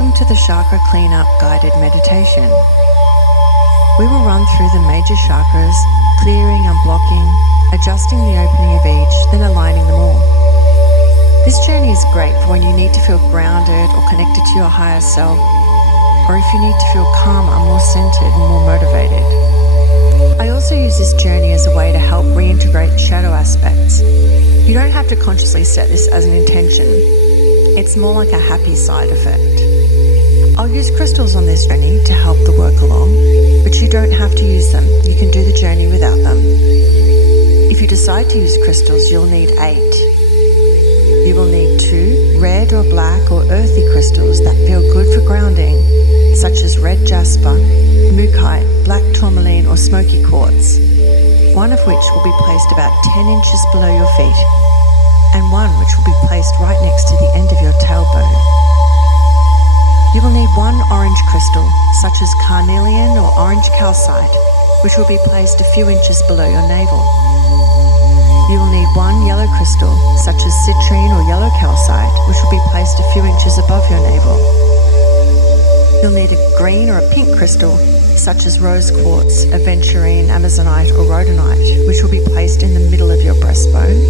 Welcome to the Chakra Cleanup Guided Meditation. We will run through the major chakras, clearing, unblocking, adjusting the opening of each, then aligning them all. This journey is great for when you need to feel grounded or connected to your higher self, or if you need to feel calmer, more centered, and more motivated. I also use this journey as a way to help reintegrate shadow aspects. You don't have to consciously set this as an intention. It's more like a happy side effect. I'll use crystals on this journey to help the work along, but you don't have to use them. You can do the journey without them. If you decide to use crystals, you'll need 8. You will need 2 red or black or earthy crystals that feel good for grounding, such as red jasper, mookaite, black tourmaline or smoky quartz, one of which will be placed about 10 inches below your feet, and one which will be placed right next to the end of your tailbone. You will need 1 orange crystal, such as carnelian or orange calcite, which will be placed a few inches below your navel. You will need 1 yellow crystal, such as citrine or yellow calcite, which will be placed a few inches above your navel. You'll need a green or a pink crystal, such as rose quartz, aventurine, amazonite or rhodonite, which will be placed in the middle of your breastbone.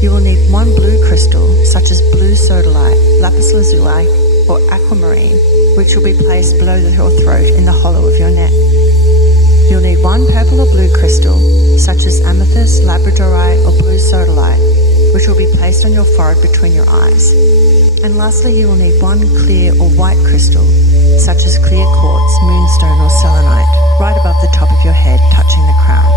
You will need 1 blue crystal, such as blue sodalite, lapis lazuli, or aquamarine, which will be placed below your throat in the hollow of your neck. You'll need 1 purple or blue crystal, such as amethyst, labradorite, or blue sodalite, which will be placed on your forehead between your eyes. And lastly, you will need 1 clear or white crystal, such as clear quartz, moonstone, or selenite, right above the top of your head, touching the crown.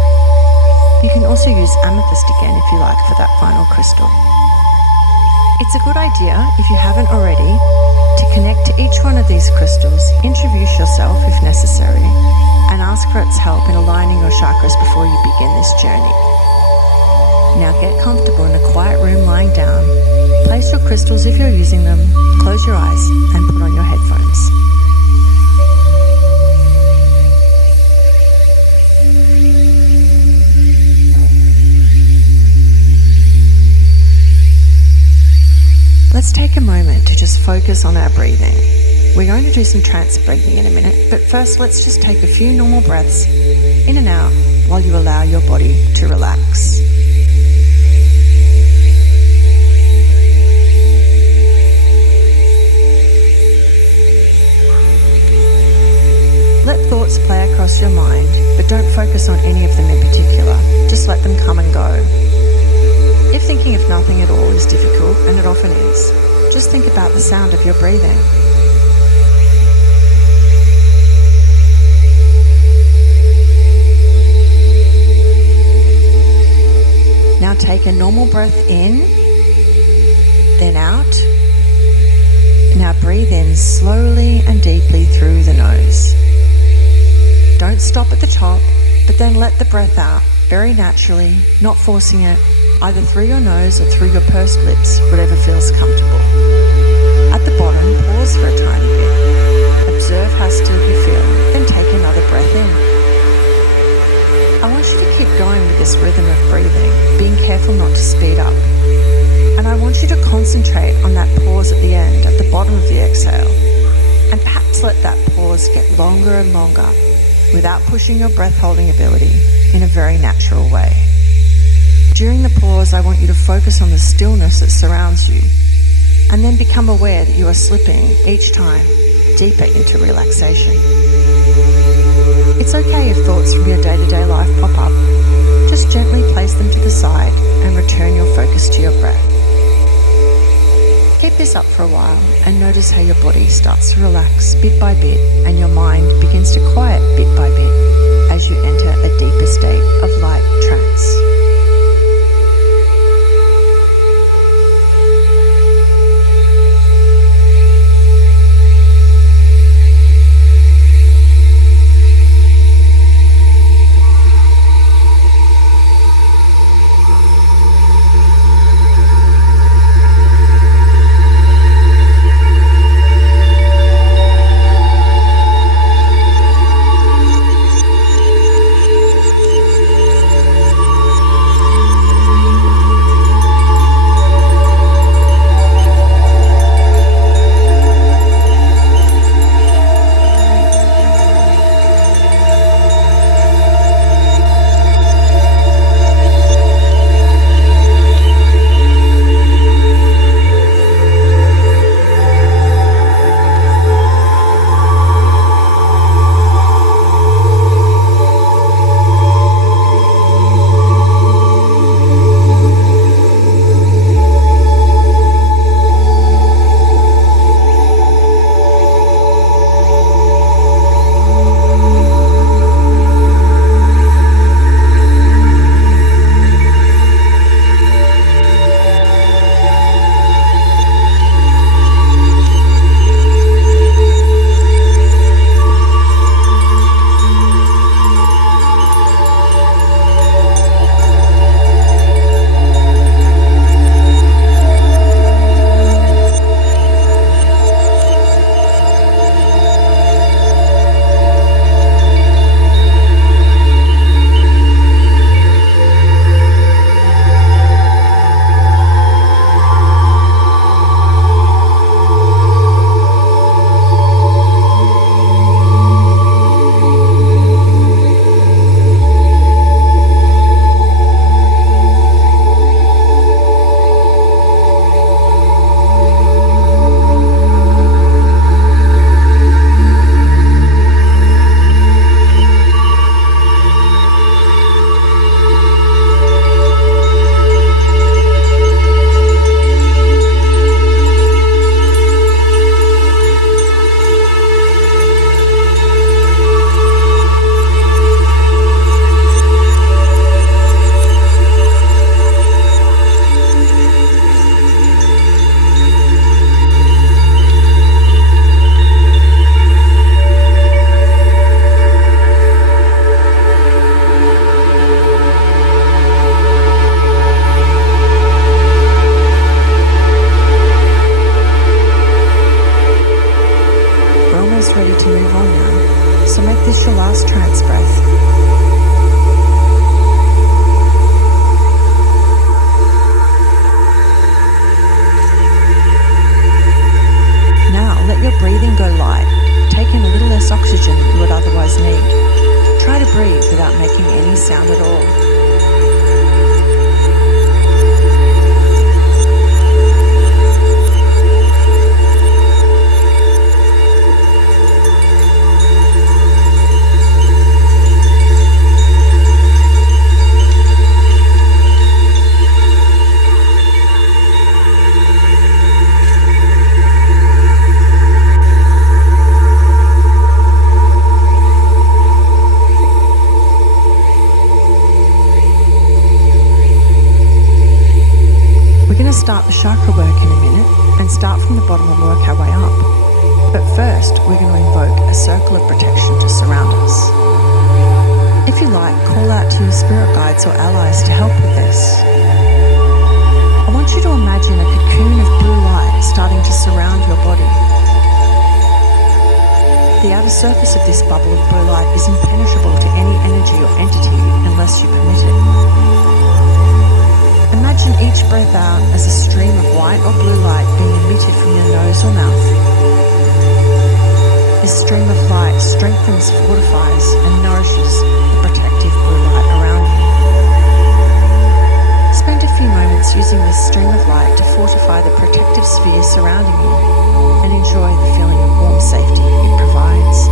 You can also use amethyst again if you like for that final crystal. It's a good idea, if you haven't already, to connect to each one of these crystals, introduce yourself if necessary, and ask for its help in aligning your chakras before you begin this journey. Now get comfortable in a quiet room lying down, place your crystals if you're using them, close your eyes, and put on your headphones. Let's take a moment to just focus on our breathing. We're going to do some trance breathing in a minute, but first let's just take a few normal breaths in and out while you allow your body to relax. Let thoughts play across your mind, but don't focus on any of them in particular. Just let them come and go. If thinking of nothing at all is difficult, and it often is, just think about the sound of your breathing. Now take a normal breath in, then out. Now breathe in slowly and deeply through the nose. Don't stop at the top, but then let the breath out very naturally, not forcing it, either through your nose or through your pursed lips, whatever feels comfortable. At the bottom, pause for a tiny bit. Observe how still you feel, then take another breath in. I want you to keep going with this rhythm of breathing, being careful not to speed up. And I want you to concentrate on that pause at the end, at the bottom of the exhale. And perhaps let that pause get longer and longer, without pushing your breath-holding ability, in a very natural way. During the pause, I want you to focus on the stillness that surrounds you, and then become aware that you are slipping each time deeper into relaxation. It's okay if thoughts from your day-to-day life pop up. Just gently place them to the side and return your focus to your breath. Keep this up for a while and notice how your body starts to relax bit by bit and your mind begins to quiet bit by bit as you enter a deeper state of light trance. breathing go light, take in a little less oxygen than you would otherwise need. Try to breathe without making any sound at all. Start the chakra work in a minute and start from the bottom and work our way up. But first, we're going to invoke a circle of protection to surround us. If you like, call out to your spirit guides or allies to help with this. I want you to imagine a cocoon of blue light starting to surround your body. The outer surface of this bubble of blue light is impenetrable to any energy or entity unless you permit it. Imagine each breath out as a stream of white or blue light being emitted from your nose or mouth. This stream of light strengthens, fortifies, and nourishes the protective blue light around you. Spend a few moments using this stream of light to fortify the protective sphere surrounding you and enjoy the feeling of warm safety it provides.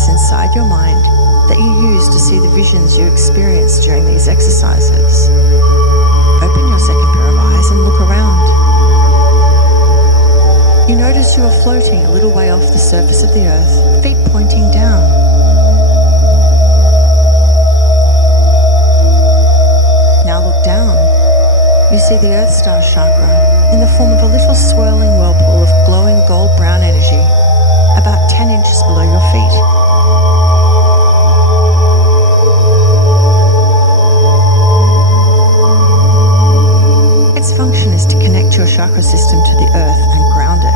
Inside your mind that you use to see the visions you experience during these exercises. Open your second pair of eyes and look around. You notice you are floating a little way off the surface of the earth, feet pointing down. Now look down. You see the Earth Star Chakra in the form of a little swirling whirlpool of glowing gold-brown energy about 10 inches below your feet. Its function is to connect your chakra system to the earth and ground it.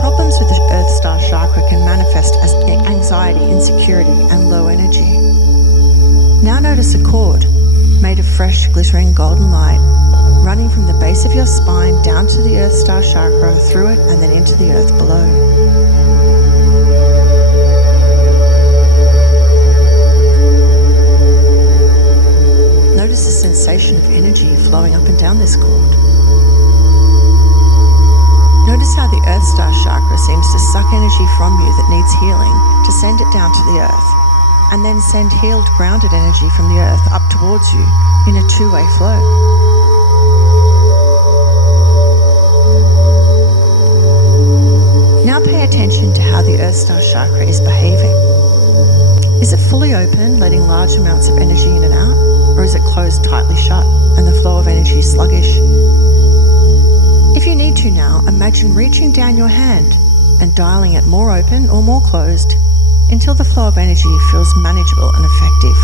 Problems with the Earth Star Chakra can manifest as anxiety, insecurity, and low energy. Now notice a cord made of fresh, glittering golden light running from the base of your spine down to the Earth Star Chakra, through it, and then into the earth below. Notice the sensation of energy flowing up and down this cord. Notice how the Earth Star Chakra seems to suck energy from you that needs healing to send it down to the earth, and then send healed, grounded energy from the earth up towards you in a two-way flow. Now pay attention to how the Earth Star Chakra is behaving. Is it fully open, letting large amounts of energy in and out? Or is it closed tightly shut and the flow of energy sluggish? If you need to now, imagine reaching down your hand and dialing it more open or more closed until the flow of energy feels manageable and effective.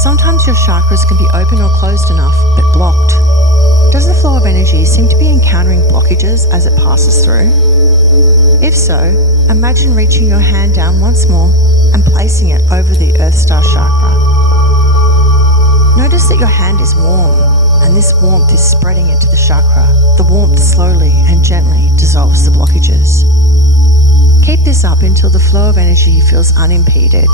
Sometimes your chakras can be open or closed enough, but blocked. Does the flow of energy seem to be encountering blockages as it passes through? If so, imagine reaching your hand down once more and placing it over the Earth Star Chakra. Notice that your hand is warm, and this warmth is spreading into the chakra. The warmth slowly and gently dissolves the blockages. Keep this up until the flow of energy feels unimpeded.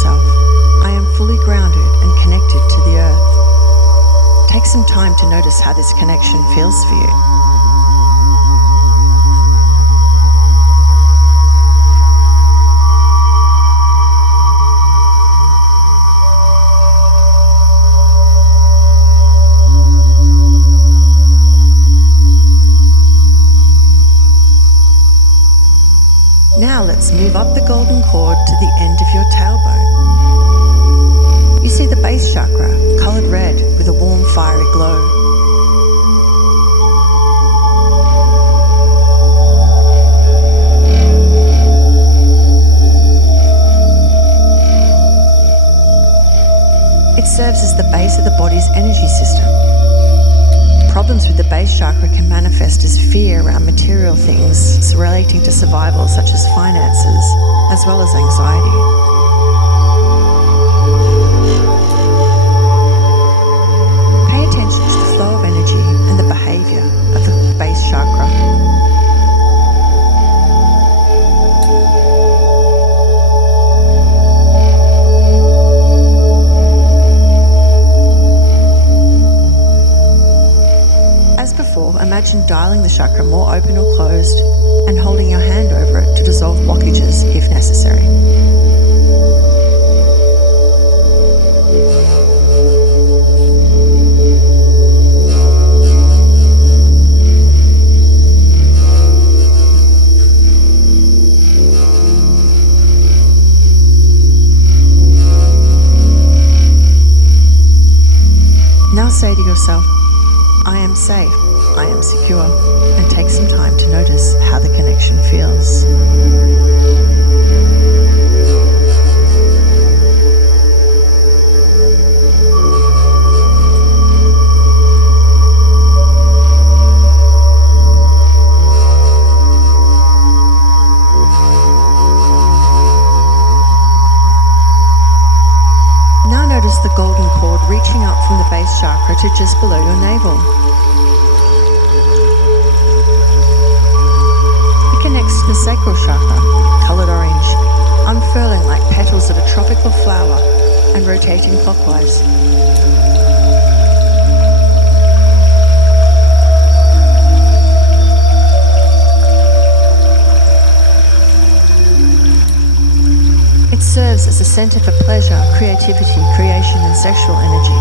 yourself, I am fully grounded and connected to the earth. Take some time to notice how this connection feels for you. Now let's move up the golden cord to the end of your tailbone. You see the base chakra, coloured red with a warm, fiery glow. It serves as the base of the body's energy system. Problems with the base chakra can manifest as fear around material things relating to survival, such as finances, as well as anxiety. Pay attention to the flow of energy and the behavior of the base chakra. Imagine dialing the chakra more open or closed and holding your hand over it to dissolve blockages if necessary. Now say to yourself, I am safe. I am secure, and take some time to notice how the connection feels. Now notice the golden cord reaching up from the base chakra to just below your navel. Connects to the Sacral Chakra, coloured orange, unfurling like petals of a tropical flower and rotating clockwise. It serves as a centre for pleasure, creativity, creation and sexual energy.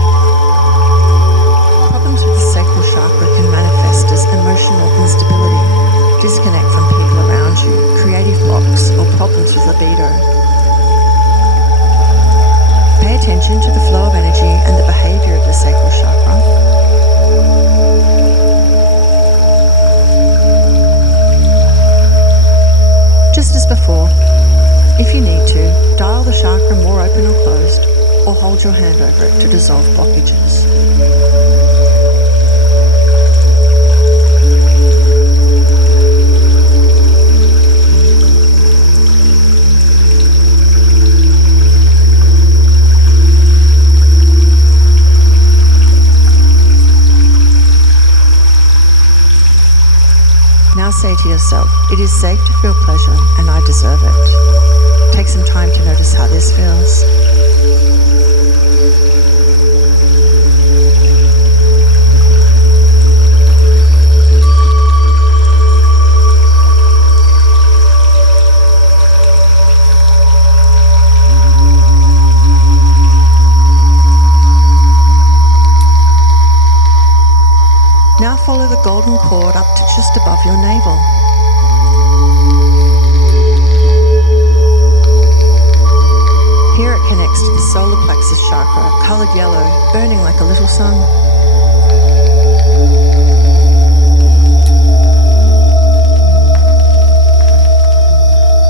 Problems with the Sacral Chakra can manifest as emotional instability, disconnect from people around you, creative blocks, or problems with libido. Pay attention to the flow of energy and the behavior of the Sacral Chakra. Just as before, if you need to, dial the chakra more open or closed, or hold your hand over it to dissolve blockages. Now say to yourself, it is safe to feel pleasure and I deserve it. Take some time to notice how this feels. Now follow the golden cord up to just above your navel. Here it connects to the solar plexus chakra, coloured yellow, burning like a little sun.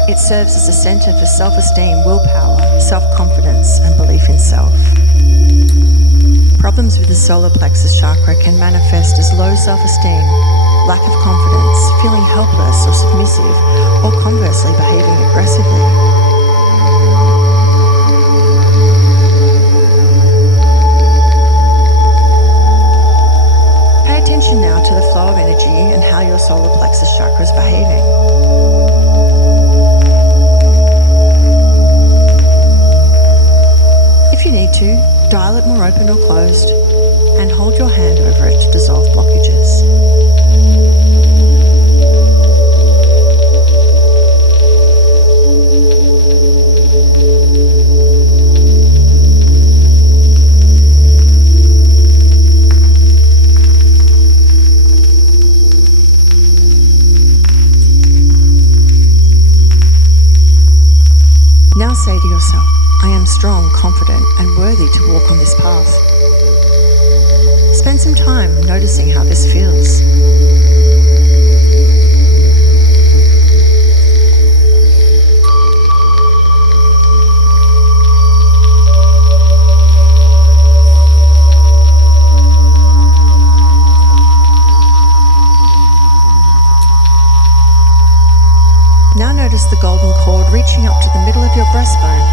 It serves as a centre for self-esteem, willpower, self-confidence and belief in self. Problems with the solar plexus chakra can manifest as low self-esteem, lack of confidence, feeling helpless or submissive, or conversely behaving aggressively. Pay attention now to the flow of energy and how your solar plexus chakra is behaving. to, dial it more open or closed and hold your hand over it to dissolve blockages. Now say to yourself, I am strong, confident, and worthy to walk on this path. Spend some time noticing how this feels. Now notice the golden cord reaching up to the middle of your breastbone.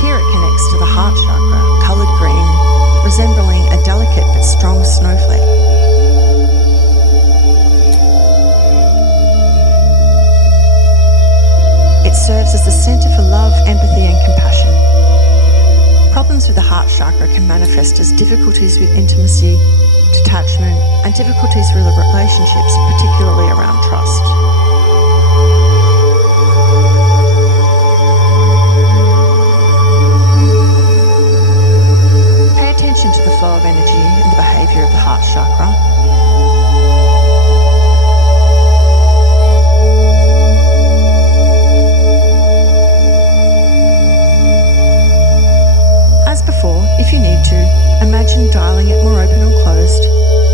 Here it connects to the heart chakra, coloured green, resembling a delicate but strong snowflake. It serves as the centre for love, empathy and compassion. Problems with the heart chakra can manifest as difficulties with intimacy, detachment, and difficulties with relationships, particularly around trust. Pay attention to the flow of energy and the behaviour of the heart chakra. As before, if you need to, imagine dialing it more open or closed,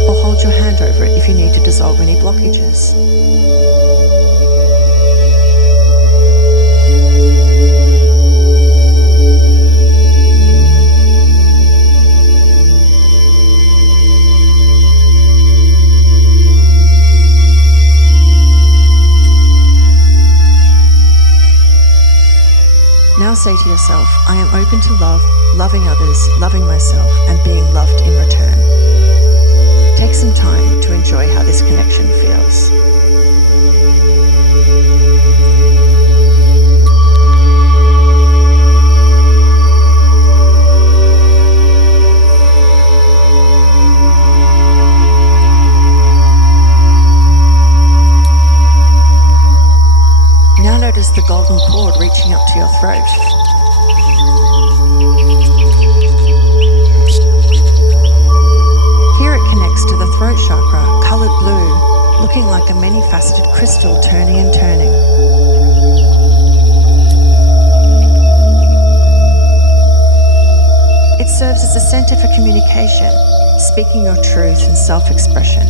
or hold your hand over it if you need to dissolve any blockages. Now say to yourself, I am open to love, loving others, loving myself, and being loved in return. Take some time to enjoy how this connection feels. Now notice the golden cord reaching up to your throat. Here it connects to the throat chakra, coloured blue, looking like a many-faceted crystal turning and turning. It serves as a centre for communication, speaking your truth and self-expression.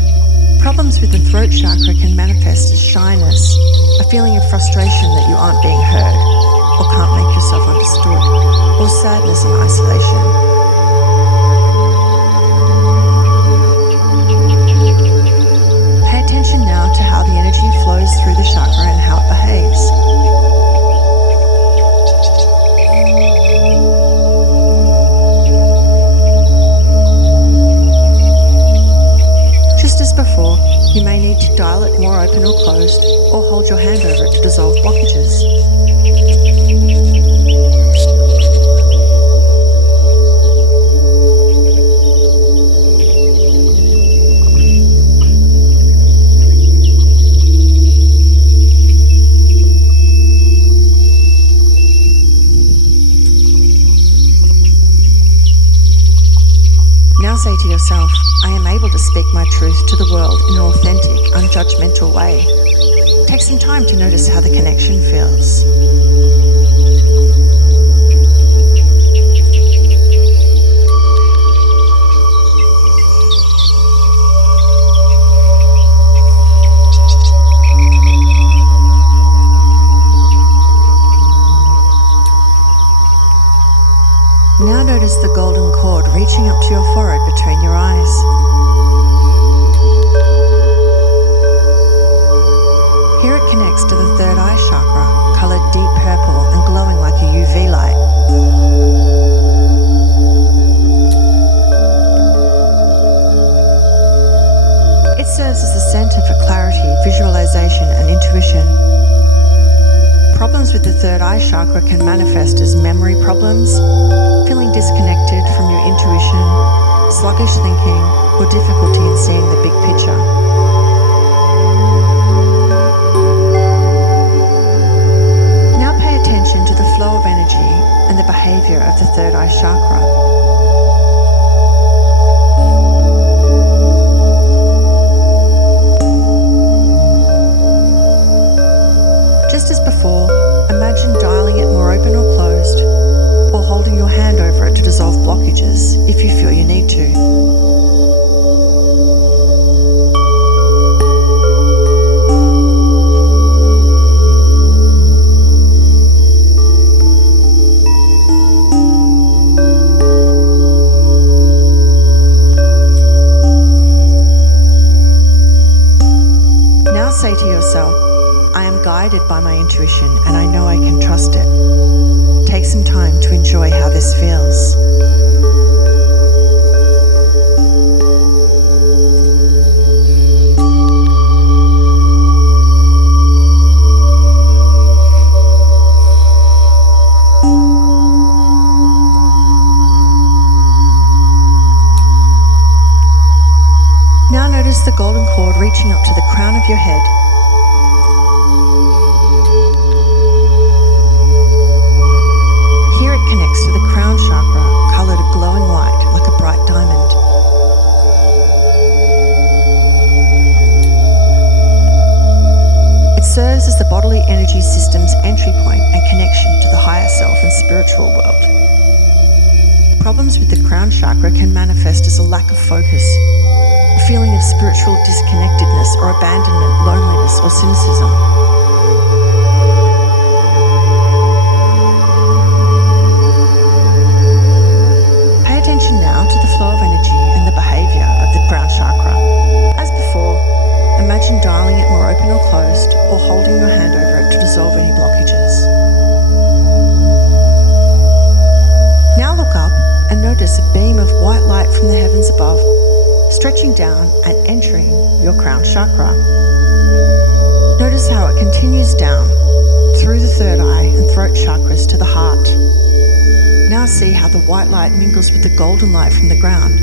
Problems with the throat chakra can manifest as shyness, a feeling of frustration that you aren't being heard, or can't make yourself understood, or sadness and isolation. Pay attention now to how the energy flows through the chakra and how it behaves. Just as before, you may need to dial it more open or closed, or hold your hand over it to dissolve blockages. Now say to yourself, I am able to speak my truth to the world in an authentic, unjudgmental way. Take some time to notice how the connection feels. Now notice the golden cord reaching up to your forehead between your eyes. Here it connects to the third eye chakra, coloured deep purple and glowing like a UV light. It serves as the centre for clarity, visualization and intuition. Problems with the third eye chakra can manifest as memory problems, feeling disconnected from your intuition, sluggish thinking, or difficulty in seeing the big picture. Now pay attention to the flow of energy and the behavior of the third eye chakra. Just as before, imagine dialing it more open or closed, or holding your hand over it to dissolve blockages if you feel you need to. Now say to yourself, I am guided by my intuition and I know I can trust it. Take some time to enjoy how this feels. Now notice the golden cord reaching up to the crown of your head. Here it connects to the crown chakra, coloured glowing white like a bright diamond. It serves as the bodily energy system's entry point and connection to the higher self and spiritual world. Problems with the crown chakra can manifest as a lack of focus, a feeling of spiritual disconnectedness or abandonment, loneliness or cynicism. Now to the flow of energy and the behaviour of the crown chakra. As before, imagine dialing it more open or closed, or holding your hand over it to dissolve any blockages. Now look up and notice a beam of white light from the heavens above, stretching down and entering your crown chakra. Notice how it continues down through the third eye and throat chakras to the heart. Now see how the white light mingles with the golden light from the ground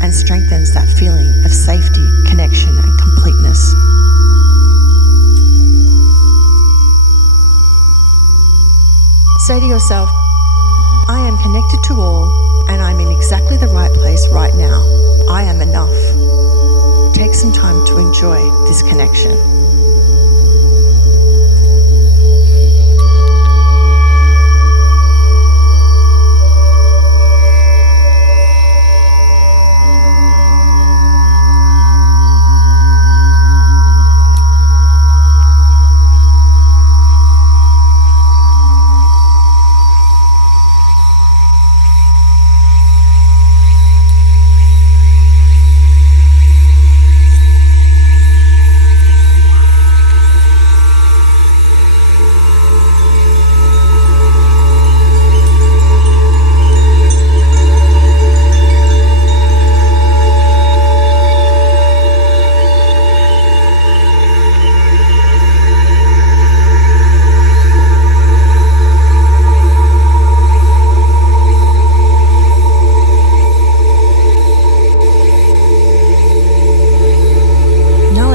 and strengthens that feeling of safety, connection and completeness. Say to yourself, I am connected to all and I'm in exactly the right place right now. I am enough. Take some time to enjoy this connection.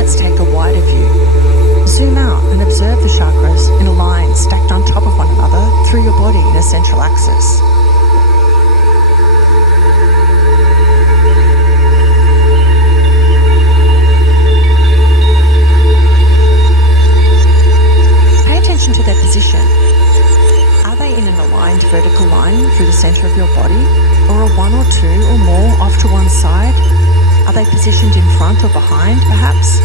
Let's take a wider view. Zoom out and observe the chakras in a line stacked on top of one another through your body in a central axis. Pay attention to their position. Are they in an aligned vertical line through the centre of your body, or are one or two or more off to one side? Are they positioned in front or behind, perhaps?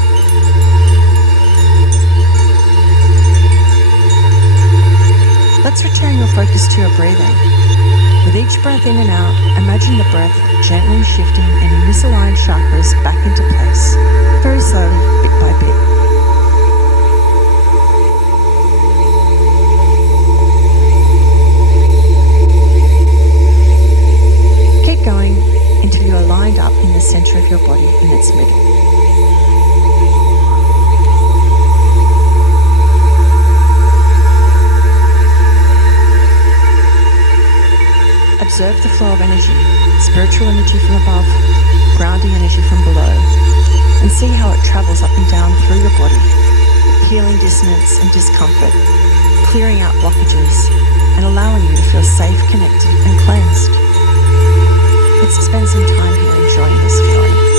Let's return your focus to your breathing. With each breath in and out, imagine the breath gently shifting any misaligned chakras back into place, very slowly, bit by bit. Keep going until you are lined up in the centre of your body in its middle. Observe the flow of energy, spiritual energy from above, grounding energy from below, and see how it travels up and down through your body, healing dissonance and discomfort, clearing out blockages, and allowing you to feel safe, connected, and cleansed. Let's spend some time here enjoying this feeling.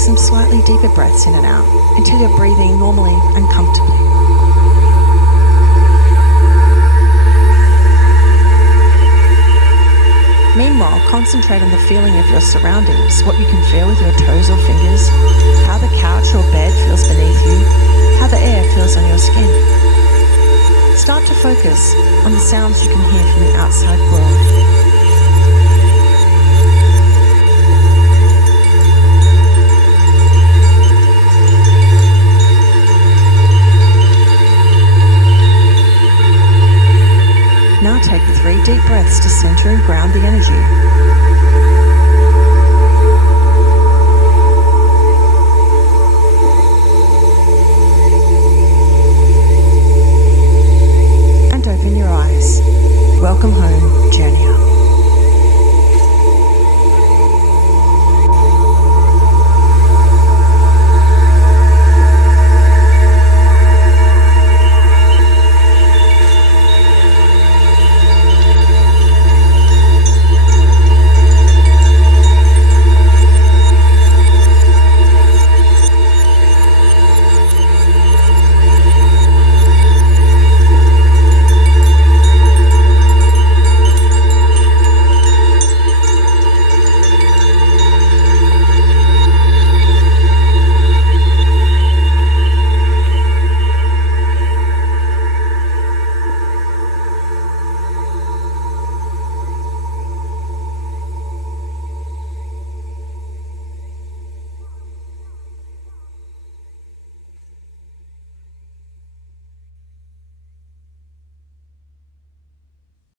Some slightly deeper breaths in and out until you're breathing normally and comfortably. Meanwhile, concentrate on the feeling of your surroundings, what you can feel with your toes or fingers, how the couch or bed feels beneath you, how the air feels on your skin. Start to focus on the sounds you can hear from the outside world. Now take 3 deep breaths to center and ground the energy.